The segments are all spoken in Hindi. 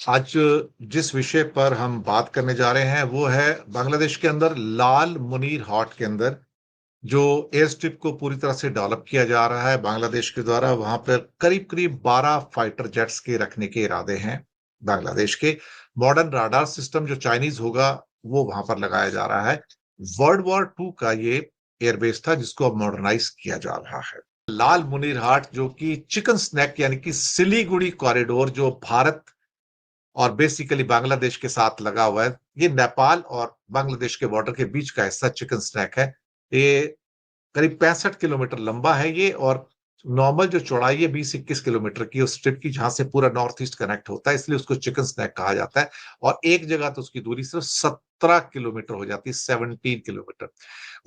आज जिस विषय पर हम बात करने जा रहे हैं वो है बांग्लादेश के अंदर लाल मुनीर हाट के अंदर जो एयर स्ट्रिप को पूरी तरह से डेवलप किया जा रहा है बांग्लादेश के द्वारा। वहां पर करीब करीब 12 फाइटर जेट्स के रखने के इरादे हैं। बांग्लादेश के मॉडर्न राडार सिस्टम जो चाइनीज होगा वो वहां पर लगाया जा रहा है। वर्ल्ड वॉर 2 का ये एयरबेस था जिसको अब मॉडर्नाइज किया जा रहा है। लाल मुनीर हाट जो कि चिकन स्नैक यानी कि सिलीगुड़ी कॉरिडोर जो भारत और बेसिकली बांग्लादेश के साथ लगा हुआ है, ये नेपाल और बांग्लादेश के बॉर्डर के बीच का हिस्सा चिकन स्नैक है। ये करीब 65 किलोमीटर लंबा है ये, और नॉर्मल जो चौड़ाई है 20-21 किलोमीटर की उस स्ट्रिप की, जहां से पूरा नॉर्थ ईस्ट कनेक्ट होता है, इसलिए उसको चिकन स्नैक कहा जाता है। और एक जगह तो उसकी दूरी सिर्फ 17 किलोमीटर हो जाती है, 17 किलोमीटर।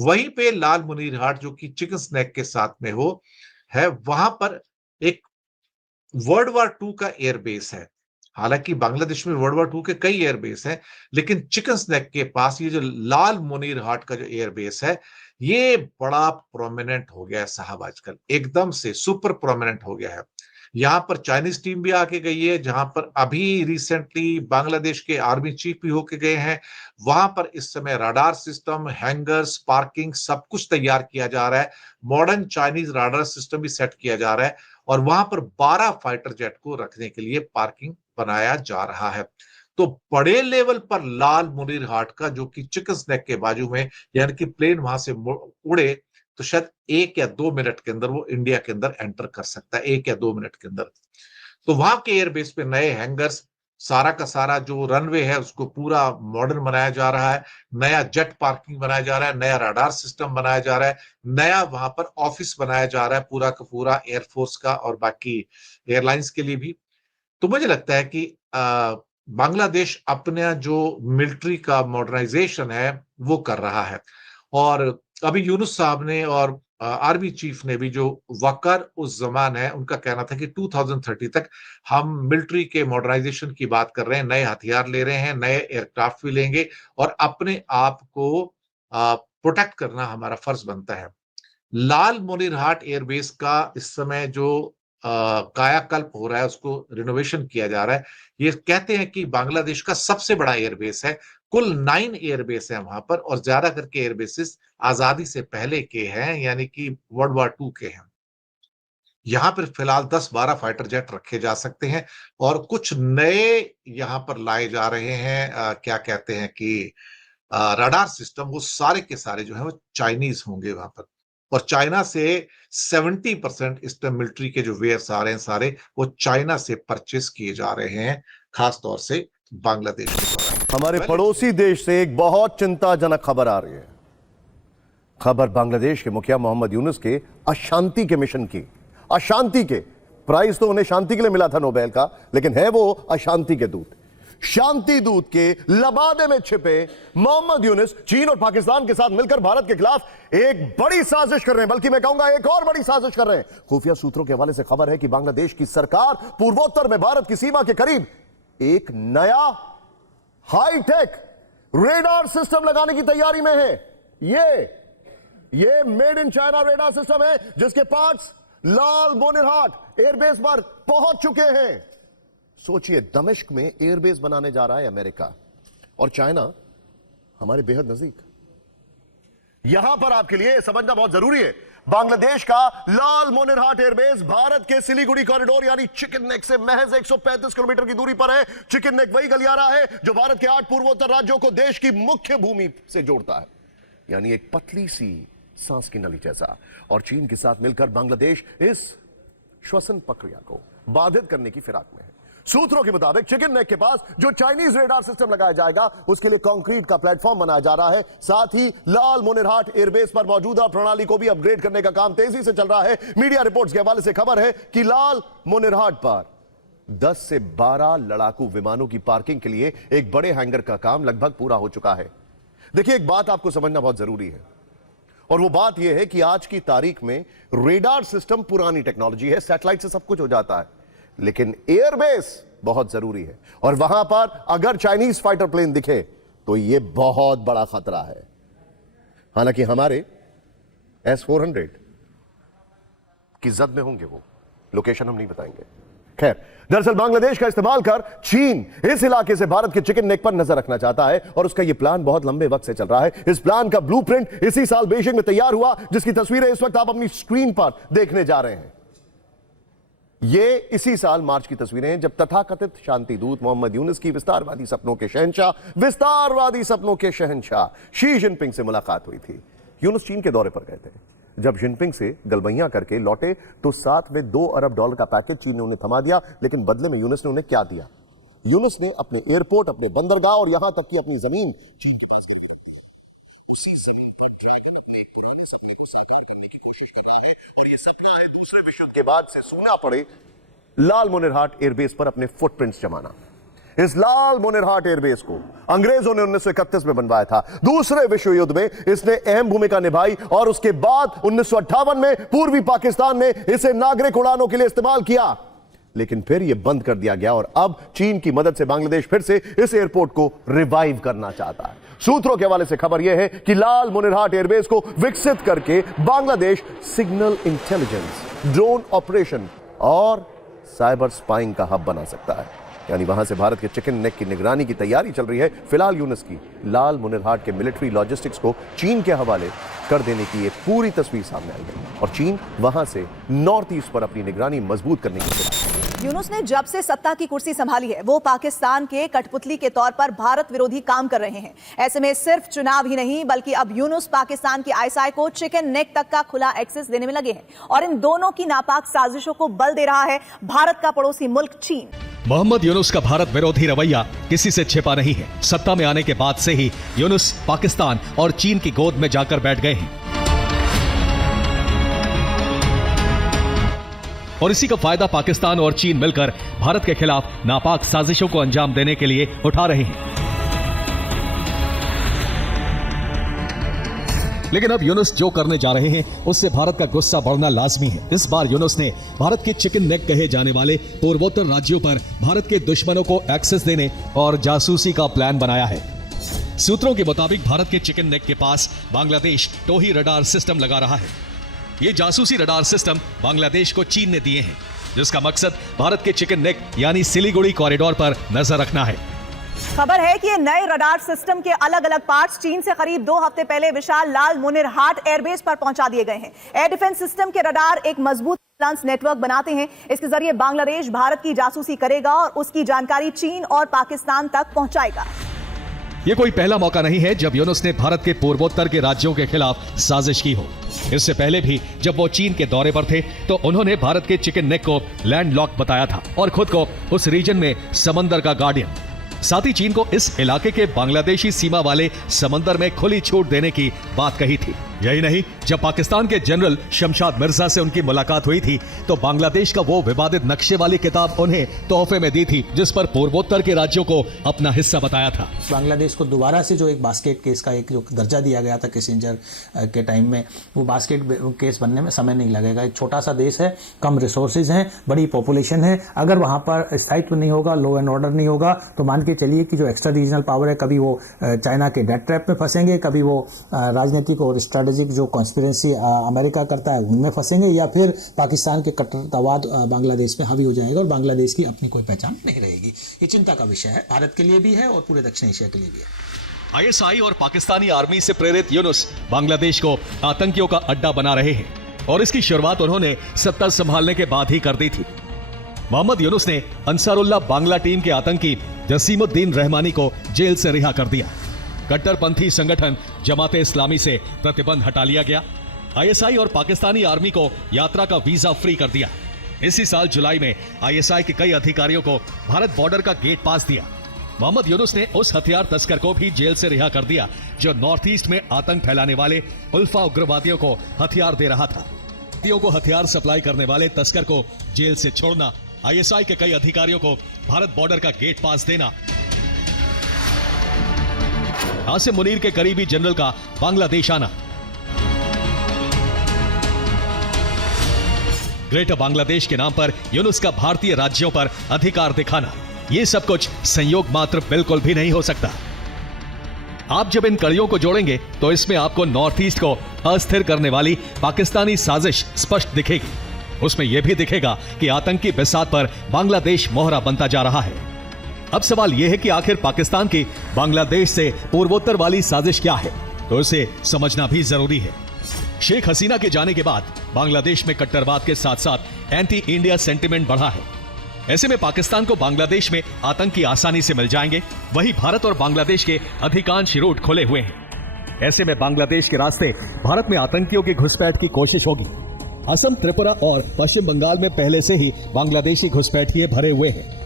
वहीं पे लाल मुनीर हाट जो कि चिकन स्नैक के साथ में हो है, वहां पर एक वर्ल्ड वॉर 2 का एयरबेस है। हालांकि बांग्लादेश में वर्ल्ड वॉर 2 के कई एयरबेस हैं, लेकिन चिकन स्नैक के पास ये जो लाल मुनीर हाट का जो एयरबेस है, ये बड़ा प्रोमिनेंट हो गया है साहब। आजकल एकदम से सुपर प्रोमिनेंट हो गया है। यहां पर चाइनीज टीम भी आके गई है, जहां पर अभी रिसेंटली बांग्लादेश के आर्मी चीफ भी होके गए हैं। वहां पर इस समय रडार सिस्टम, हैंगर्स, पार्किंग सब कुछ तैयार किया जा रहा है। मॉडर्न चाइनीज रडार सिस्टम भी सेट किया जा रहा है, और वहां पर 12 फाइटर जेट को रखने के लिए पार्किंग बनाया जा रहा है। तो बड़े लेवल पर लाल मुनीर हाट का जो कि चिकन स्नैक के बाजू में, यानी कि प्लेन वहां से उड़े तो शायद 1 या 2 मिनट के अंदर वो इंडिया के अंदर एंटर कर सकता है, 1 या 2 मिनट के अंदर। तो वहां के एयरबेस पे नए हैंगर्स, सारा का सारा जो रनवे है उसको पूरा मॉडर्न बनाया जा रहा है। नया जेट पार्किंग बनाया जा रहा है, नया रडार सिस्टम बनाया जा रहा है, नया वहां पर ऑफिस बनाया जा रहा है पूरा का पूरा एयरफोर्स का और बाकी एयरलाइंस के लिए भी। तो मुझे लगता है कि बांग्लादेश अपना जो मिलिट्री का मॉडर्नाइजेशन है वो कर रहा है। और अभी यूनुस साहब ने और आर्मी चीफ ने भी, जो वकार उस जमान है, उनका कहना था कि 2030 तक हम मिलिट्री के मॉडर्नाइजेशन की बात कर रहे हैं, नए हथियार ले रहे हैं, नए एयरक्राफ्ट भी लेंगे, और अपने आप को प्रोटेक्ट करना हमारा फर्ज बनता है। लाल मोनिरहाट एयरबेस का इस समय जो कायाकल्प हो रहा है, उसको रिनोवेशन किया जा रहा है। ये कहते हैं कि बांग्लादेश का सबसे बड़ा एयरबेस है। कुल 9 एयरबेस है वहां पर, और ज्यादा करके एयरबेसेस आजादी से पहले के हैं, यानी कि वर्ल्ड वॉर 2 के हैं। यहां पर फिलहाल 10-12 फाइटर जेट रखे जा सकते हैं, और कुछ नए यहां पर लाए जा रहे हैं। क्या कहते हैं कि रडार सिस्टम, वो सारे के सारे जो है वो चाइनीज होंगे वहां पर। और चाइना से 70% इस टाइम मिलिट्री के जो वेयर्स आ रहे हैं सारे, वो चाइना से परचेस किए जा रहे हैं, खास तौर से बांग्लादेश के द्वारा। हमारे पड़ोसी देश से एक बहुत चिंताजनक खबर आ रही है। खबर बांग्लादेश के मुखिया मोहम्मद यूनुस के अशांति के मिशन की। अशांति के प्राइज तो उन्हें शांति के लिए मिला था नोबेल का, लेकिन है वो अशांति के दूत। शांति दूत के लबादे में छिपे मोहम्मद यूनुस चीन और पाकिस्तान के साथ मिलकर भारत के खिलाफ एक बड़ी साजिश कर रहे हैं, बल्कि मैं कहूंगा एक और बड़ी साजिश कर रहे हैं। खुफिया सूत्रों के हवाले से खबर है कि बांग्लादेश की सरकार पूर्वोत्तर में भारत की सीमा के करीब एक नया हाईटेक रेडार सिस्टम लगाने की तैयारी में है। ये made in China radar system है, जिसके पार्ट्स लाल मोनिरहाट एयरबेस पर पहुंच चुके हैं। सोचिए, दमिश्क में एयरबेस बनाने जा रहा है अमेरिका, और चाइना हमारे बेहद नजदीक। यहां पर आपके लिए समझना बहुत जरूरी है, बांग्लादेश का लाल मोनिरहाट एयरबेस भारत के सिलीगुड़ी कॉरिडोर यानी चिकन नेक से महज 135 किलोमीटर की दूरी पर है। चिकन नेक वही गलियारा है जो भारत के 8 पूर्वोत्तर राज्यों को देश की मुख्य भूमि से जोड़ता है, यानी एक पतली सी सांस की नली जैसा। और चीन के साथ मिलकर बांग्लादेश इस श्वसन प्रक्रिया को बाधित करने की फिराक में है। सूत्रों के मुताबिक चिकन नेक के पास जो चाइनीज रेडार सिस्टम लगाया जाएगा, उसके लिए कंक्रीट का प्लेटफॉर्म बनाया जा रहा है। साथ ही लाल मोनिरहाट एयरबेस पर मौजूदा प्रणाली को भी अपग्रेड करने का काम तेजी से चल रहा है। मीडिया रिपोर्ट्स के हवाले से खबर है कि लाल मोनिरहाट पर 10 से 12 लड़ाकू विमानों की पार्किंग के लिए एक बड़े हैंगर का काम लगभग पूरा हो चुका है। देखिए, एक बात आपको समझना बहुत जरूरी है, और वो बात यह है कि आज की तारीख में रेडार सिस्टम पुरानी टेक्नोलॉजी है, सैटेलाइट से सब कुछ हो जाता है, लेकिन एयरबेस बहुत जरूरी है। और वहां पर अगर चाइनीज फाइटर प्लेन दिखे तो यह बहुत बड़ा खतरा है। हालांकि हमारे S-400 की जद में होंगे, वो लोकेशन हम नहीं बताएंगे, खैर, दरअसल बांग्लादेश का इस्तेमाल कर चीन इस इलाके से भारत के चिकन नेक पर नजर रखना चाहता है और उसका यह प्लान बहुत लंबे वक्त से चल रहा है। इस प्लान का ब्लूप्रिंट इसी साल बीजिंग में तैयार हुआ, जिसकी तस्वीरें इस वक्त आप अपनी स्क्रीन पर देखने जा रहे हैं। ये इसी साल मार्च की तस्वीरें हैं, जब तथाकथित शांति दूत मोहम्मद यूनुस की विस्तारवादी सपनों के शहंशाह शी जिनपिंग से मुलाकात हुई थी। यूनुस चीन के दौरे पर गए थे। जब जिनपिंग से गलबैयां करके लौटे तो साथ में $2 अरब का पैकेज चीन ने उन्हें थमा दिया, लेकिन बदले में यूनुस ने उन्हें क्या दिया? यूनुस ने अपने एयरपोर्ट, अपने बंदरगाह और यहां तक कि अपनी जमीन चीन के पास के बाद से सोना पड़े लाल मोनिरहाट एयरबेस पर अपने फुटप्रिंट्स जमाना। इस लाल मोनिरहाट एयरबेस को अंग्रेजों ने 1931 में बनवाया था। दूसरे विश्व युद्ध में इसने अहम भूमिका निभाई और उसके बाद 1958 में पूर्वी पाकिस्तान ने इसे नागरिक उड़ानों के लिए इस्तेमाल किया, लेकिन फिर यह बंद कर दिया गया और अब चीन की मदद से बांग्लादेश फिर से इस एयरपोर्ट को रिवाइव करना चाहता है। सूत्रों के हवाले से खबर यह है कि लाल मोनिरहाट एयरबेस को विकसित करके Bangladesh signal intelligence, drone operation और साइबर स्पाइंग का हब बना सकता है। यानी वहां से भारत के चिकन नेक की निगरानी की तैयारी चल रही है। फिलहाल यूनुस की लाल मोनिरहाट के मिलिट्री लॉजिस्टिक्स को चीन के हवाले कर देने की एक पूरी तस्वीर सामने आई है और चीन वहां से नॉर्थ ईस्ट पर अपनी निगरानी मजबूत करने की कोशिश। यूनुस ने जब से सत्ता की कुर्सी संभाली है, वो पाकिस्तान के कठपुतली के तौर पर भारत विरोधी काम कर रहे हैं। ऐसे में सिर्फ चुनाव ही नहीं, बल्कि अब यूनुस पाकिस्तान की आईएसआई को चिकन नेक तक का खुला एक्सेस देने में लगे हैं और इन दोनों की नापाक साजिशों को बल दे रहा है भारत का पड़ोसी मुल्क चीन। मोहम्मद यूनुस का भारत विरोधी रवैया किसी से छिपा नहीं है। सत्ता में आने के बाद से ही यूनुस पाकिस्तान और चीन की गोद में जाकर बैठ गए हैं और इसी का फायदा पाकिस्तान और चीन मिलकर भारत के खिलाफ नापाक साजिशों को अंजाम देने के लिए उठा रहे हैं। लेकिन अब यूनुस जो करने जा रहे हैं उससे भारत का गुस्सा बढ़ना लाजमी है। इस बार यूनुस ने भारत के चिकन नेक कहे जाने वाले पूर्वोत्तर राज्यों पर भारत के दुश्मनों को एक्सेस देने और जासूसी का प्लान बनाया है। सूत्रों के मुताबिक भारत के चिकन नेक के पास बांग्लादेश टोही रडार सिस्टम लगा रहा है। ये जासूसी रडार सिस्टम बांग्लादेश को चीन ने दिए हैं, जिसका मकसद भारत के चिकन नेक यानी सिलीगुड़ी कॉरिडोर पर नजर रखना है। खबर है कि ये नए रडार सिस्टम के अलग अलग पार्ट्स चीन से करीब 2 हफ्ते पहले विशाल लाल मोनिरहाट एयरबेस पर पहुंचा दिए गए हैं। एयर डिफेंस सिस्टम के रडार एक मजबूत नेटवर्क बनाते हैं। इसके जरिए बांग्लादेश भारत की जासूसी करेगा और उसकी जानकारी चीन और पाकिस्तान तक पहुंचाएगा। यह कोई पहला मौका नहीं है जब यूनुस ने भारत के पूर्वोत्तर के राज्यों के खिलाफ साजिश की हो। इससे पहले भी जब वो चीन के दौरे पर थे तो उन्होंने भारत के चिकन नेक को लैंडलॉक बताया था और खुद को उस रीजन में समंदर का गार्डियन। साथ ही चीन को इस इलाके के बांग्लादेशी सीमा वाले समंदर में खुली छूट देने की बात कही थी। यही नहीं, जब पाकिस्तान के जनरल शमशाद मिर्जा से उनकी मुलाकात हुई थी तो बांग्लादेश का वो विवादित नक्शे वाली किताब उन्हें तोहफे में दी थी, जिस पर पूर्वोत्तर के राज्यों को अपना हिस्सा बताया था। बांग्लादेश को दोबारा से जो एक बास्केट केस का एक जो दर्जा दिया गया था किसिंजर के टाइम में, वो बास्केट केस बनने में समय नहीं लगेगा। एक छोटा सा देश है, कम रिसोर्सेज हैं, बड़ी पॉपुलेशन है। अगर वहाँ पर स्थायित्व नहीं होगा, लॉ एंड ऑर्डर नहीं होगा, तो मान के चलिए कि जो एक्स्ट्रा रीजनल पावर है, कभी वो चाइना के डेट ट्रैप में फंसेंगे, कभी वो राजनीतिक और स्ट्रेटेजिक जो कॉन्स्पिरेंसी अमेरिका करता है उनमें फंसेंगे, या फिर पाकिस्तान के कट्टरतावाद बांग्लादेश में हावी हो जाएगा और बांग्लादेश की अपनी कोई पहचान नहीं रहेगी। ये चिंता का विषय है, भारत के लिए भी है और पूरे दक्षिण एशिया के लिए भी है। आईएसआई और पाकिस्तानी आर्मी से प्रेरित यूनुस बांग्लादेश को आतंकियों का अड्डा बना रहे हैं और इसकी शुरुआत उन्होंने सत्ता संभालने के बाद ही कर दी थी। मोहम्मद यूनुस ने अंसारुल्लाह बांग्ला टीम के आतंकी जसीमुद्दीन रहमानी को जेल से रिहा कर दिया। कट्टरपंथी संगठन जमाते इस्लामी से प्रतिबंध हटा लिया गया। आईएसआई और पाकिस्तानी आर्मी को यात्रा का वीजा फ्री कर दिया। इसी साल जुलाई में आईएसआई के कई अधिकारियों को भारत बॉर्डर का गेट पास दिया। मोहम्मद यूनुस ने उस हथियार तस्कर को भी जेल से रिहा कर दिया जो नॉर्थ ईस्ट में आतंक फैलाने वाले उल्फा उग्रवादियों को हथियार दे रहा था। को हथियार सप्लाई करने वाले तस्कर को जेल से छोड़ना, आईएसआई के कई अधिकारियों को भारत बॉर्डर का गेट पास देना, आसिम मुनीर के करीबी जनरल का बांग्लादेश आना, ग्रेटर बांग्लादेश के नाम पर यूनुस का भारतीय राज्यों पर अधिकार दिखाना, यह सब कुछ संयोग मात्र बिल्कुल भी नहीं हो सकता। आप जब इन कड़ियों को जोड़ेंगे तो इसमें आपको नॉर्थ ईस्ट को अस्थिर करने वाली पाकिस्तानी साजिश स्पष्ट दिखेगी। उसमें यह भी दिखेगा कि आतंकी बिसात पर बांग्लादेश मोहरा बनता जा रहा है। अब सवाल यह है कि आखिर पाकिस्तान की बांग्लादेश से पूर्वोत्तर वाली साजिश क्या है, तो इसे समझना भी जरूरी है। शेख हसीना के जाने के बाद बांग्लादेश में कट्टरवाद के साथ साथ एंटी इंडिया सेंटिमेंट बढ़ा है। ऐसे में पाकिस्तान को बांग्लादेश में आतंकी आसानी से मिल जाएंगे। वहीं भारत और बांग्लादेश के अधिकांश रूट खुले हुए हैं। ऐसे में बांग्लादेश के रास्ते भारत में आतंकियों की घुसपैठ की कोशिश होगी। असम, त्रिपुरा और पश्चिम बंगाल में पहले से ही बांग्लादेशी घुसपैठिए भरे हुए हैं।